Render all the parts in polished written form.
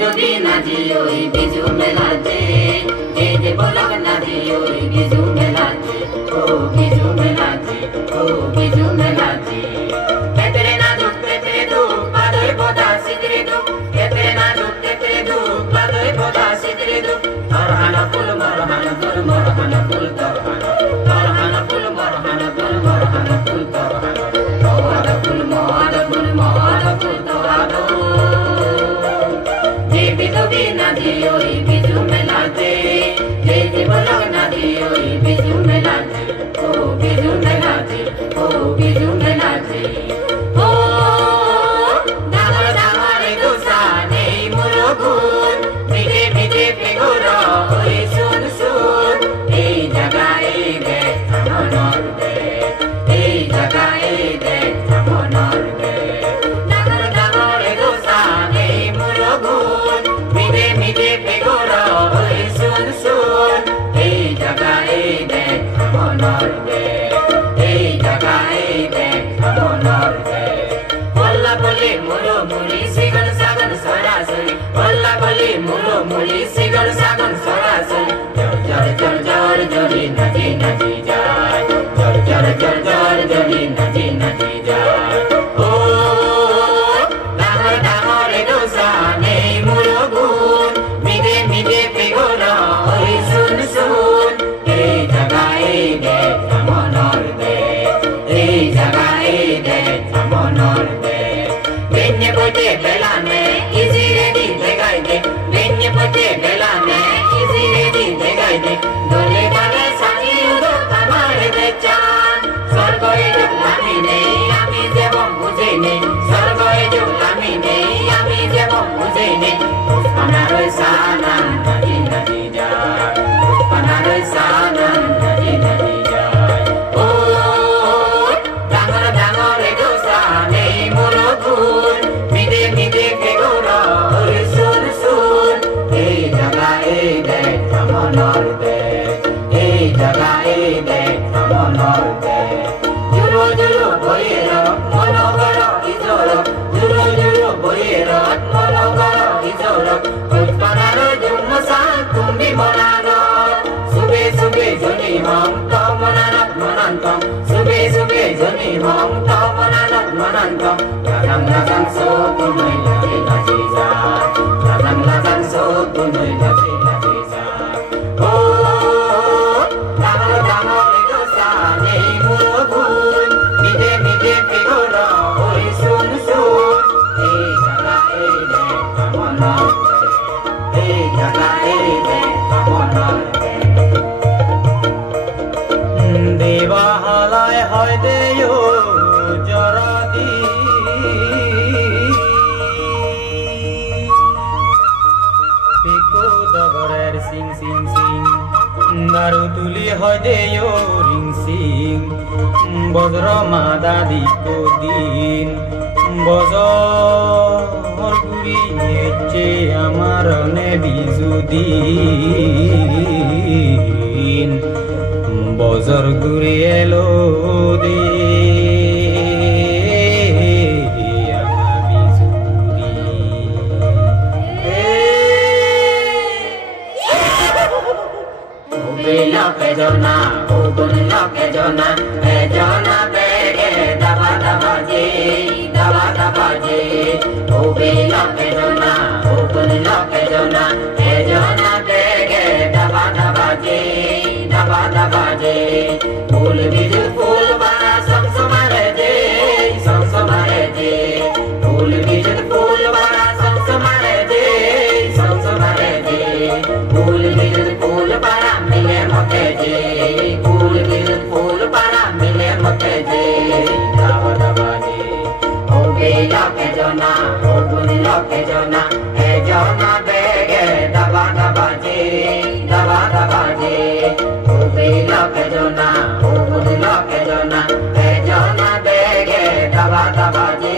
যদি নাচি ওই বিজু মেলাতে যে বলক নাচি ওই বিজু মেলাতে ও বিজু মেলাতে ও বিজু মেলাতে কেতরে না দুঃখে তে দুঃখ পাদয় বোধা সিদরে দুঃখ কেতরে না দুঃখে তে দুঃখ পাদয় বোধা সিদরে দুঃখ মরহানা ফুল মরহানা ফুল মরহানা ফুল মরহানা ফুল মরহানা ফুল মরহানা ফুল মরহানা ফুল মরহানা ফুল মরহানা ফুল তোরাদো যে বিজুবি নাচি ওই বিজু মেলাতে যে বলক নাচি ওই বিজু মেলাতে ও বিজু মেলাতে ও বিজু মেলাতে ও দামার দামার গোসা নেই মুরগুন মিটে মিটে ফেগর ওই শুন শুন এই জায়গায় দেখ মনর দে এই জায়গায় দেখ মনর দে দামার দামার গোসা নেই মুরগুন মিটে মিটে ফেগর ওই শুন শুন এই জায়গায় দেখ মনর দে এই জায়গায় দেখ মনর দে বল্লা বলি মুলো মুলি সিগন সাগন সরাসরি বল্লা বলি মুলো মুলি সিগন সাগন সরাসরি জর জর জর জরি নাচি নাচি যায় জর জর জর জর জরি নাচি নাচি যায় ও দামর দামর দোসা নেই মুলো গুণ মিদে মিদে পেগোর ওই শুন শুন এই জায়গায় দেখ মনর দে এই জায়গায় দেখ মনর দে বেnye bote belane easy ready degai de benye bote belane easy ready degai de dole bale sani udo amare bechan sargoe jugami nei ami jebon bujhe nei sargoe jugami nei ami jebon bujhe nei uspanaroi sanan naji naji jay uspanaroi sanan naji naji jay o dangor dangor dosa nei murogun mide mide fegor oi sun sun ei jagae dekh monor de ei jagae dekh monor de juro juro boyero monogoro izoro juro juro boyero monogoro izoro uspanaro jumsa tumbi monaro sube sube joni hom to monanat monantam sube sube joni hom to monanat monantam ladang ladang so tunai lagi naci ja ladang ladang so tunai lagi naci ja oh damar damar dosa nei mugun mide mide figor oi sun sun ei jaga ei de kamonor ei jaga ei de kamonor দেবা হালায় হয় দেও জরাদি পেকো দগরের সিং সিং সিং দারু তুলি হয় দেও ring Singh বজ্র মাদা দিকো দিন বজর গুড়ি এচে আমার নে বিজু দিন বজর ঘুরে এলো দে আমার বিজুরি ওবে লকে জনা ওগুন লকে জনা এ জনা বেগে দাবা দাবা যে ওবে লকে জনা ওগুন লকে জনা এ জনা বেগে দাবা দাবা যে फूल बिजु फूल बारा सब समारे दे फूल बिजु फूल बारा सब समारे दे फूल बिजु फूल बारा मिले मते जे फूल बिजु फूल बारा मिले मते जे दावा दावा जे ओ बेला के जना ओ बुल्ला के जना ए जना बेगे दावा दावा जे Ubila kejona, ubula kejona, kejona bege, daba daba je.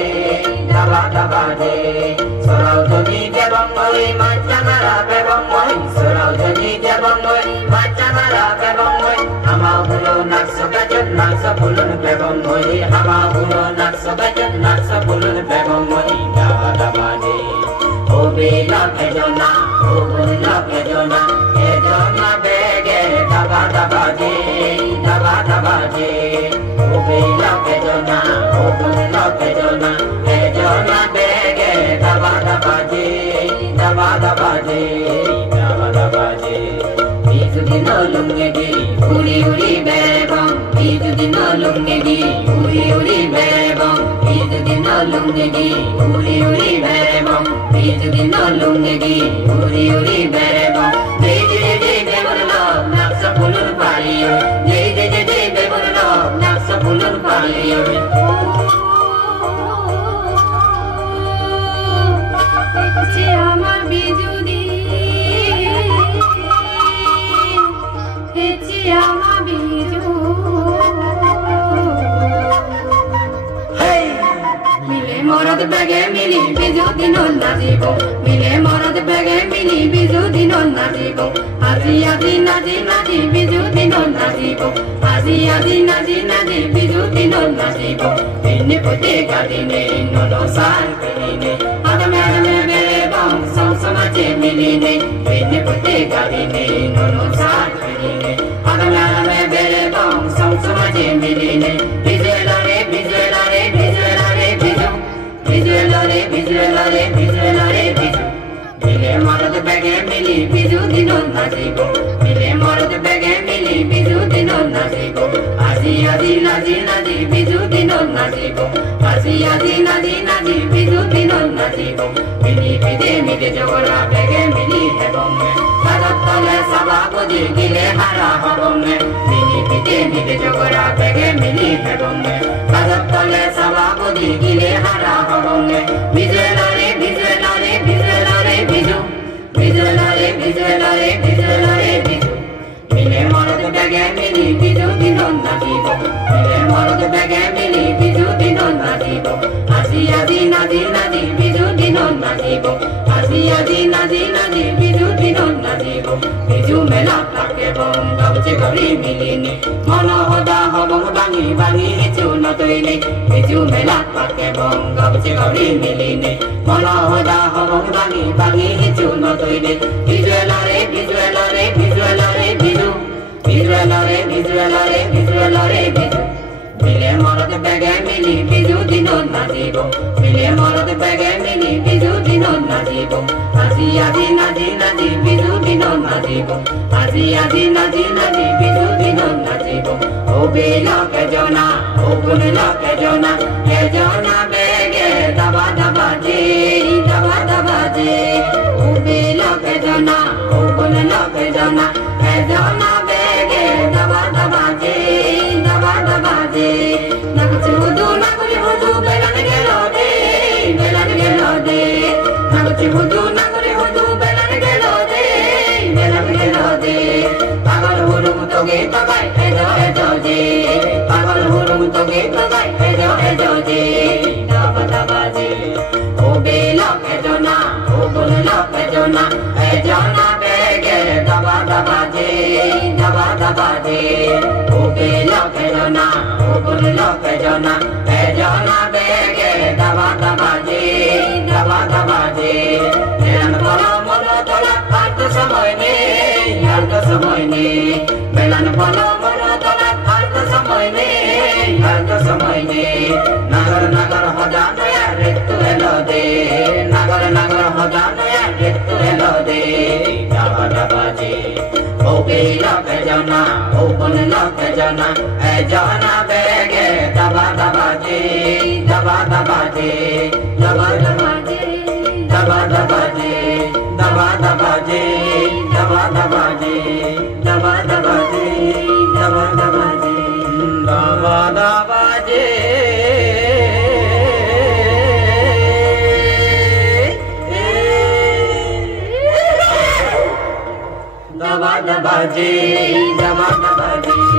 Sorau jodi jabang moi, macamara bebang moi. Sorau jodi jabang moi, macamara bebang moi. Ama bulo naksa gajan, naksa bulun bebang moi. Ama bulo naksa gajan, naksa bulun bebang moi. Daba daba je. Ubila ke jona, ogun lo ke jona, e jona bege daba daba je, daba daba je. Ogun lo ke jona, ogun lo ke jona, e jona bege daba daba je, daba daba je, daba daba je. Bizu dino lungegi, uri uri bebang, bizu dino lungegi, uri uri bebang, bizu dino lungegi, uri uri bebang, bizu dino lungegi, uri uri bebang. Jai jai jai bebullo, naksa pulur paliyo, jai jai jai bebullo, naksa pulur paliyo. Eci amar bijudi, eci amar biju. Mile morad bege mili biju dinon najibo, mile morad bege mili biju dinon najibo. Aji aji naji naji biju dinon najibo, aji aji naji naji biju dinon najibo. Ini putih kadine nono sar kadine, agame agame bere bang sam sama cemiline. Ini putih kadine nono sar kadine, agame agame bere bang sam sama cemiline. Bijelare bijelare bijelare biju, bijelare bijelare bijelare biju. Mile morad bege mili biju dinon najibo, mile morad bege mili biju dinon najibo. Aji aji naji naji biju dinon najibo, aji aji naji naji biju dinon najibo. Mili bide mile jogora bege mili hebonge, tarat tole sababuji gile hara habonge. Mili bide mile jogora bege mili hebonge, tarat tole sababuji gile hara habonge. Bijelare bijelare bijelare biju, bijelare bijelare bijelare biju. Mile morad bege mili biju dinon najibo, mile morad bege mili biju dinon najibo. Aji aji naji naji biju dinon najibo, aji aji naji naji biju dinon najibo. Biju mela take bom gabche gari milini, mono hoda hobong bangi bangi hichu no toile. Biju mela take bom gabche gari milini, mono hoda hobong bangi bangi hichu no toile. Bijelare bijelare bijelare biju, bijelare bijelare bijelare biju. Mile morad bege mili biju dinon najibo, mile morad bege mili biju dinon najibo. Aji aji naji naji biju dinon najibo, aji aji naji naji biju dinon najibo. Obe lo ke jona, ogun lo ke jona, e jona bege daba daba je, daba daba je. Obe lo ke jona, ogun lo ke jona, e jona bege daba daba je, daba daba je. Naguchi hudu naguri hudu belan gelo de, belan gelo de. Naguchi hudu naguri hudu belan gelo de, belan gelo de. Pagal hurung toge togai ejo ejo je, pagal hurung toge togai ejo ejo je. Daba daba je, obe lo ke jona, ogun lo ke jona, e jona bege daba daba je, daba daba je. Obe lo ke jona, ogun lo ke jona, e jona bege daba daba je, daba daba je. Belan polo mono tola arto samoy ne, arto samoy ne. Belan polo mono tola arto samoy ne, arto samoy ne. Nagar nagar hoja noya retu elo de, nagar nagar hoja noya retu elo de. Daba daba je, obe lo ke jona, ogun lo ke jona, e jona bege daba daba je, daba daba je, daba daba je, daba daba je, daba daba je, daba daba je, daba daba je, daba daba je, daba daba je. Daba daba je, daba daba je.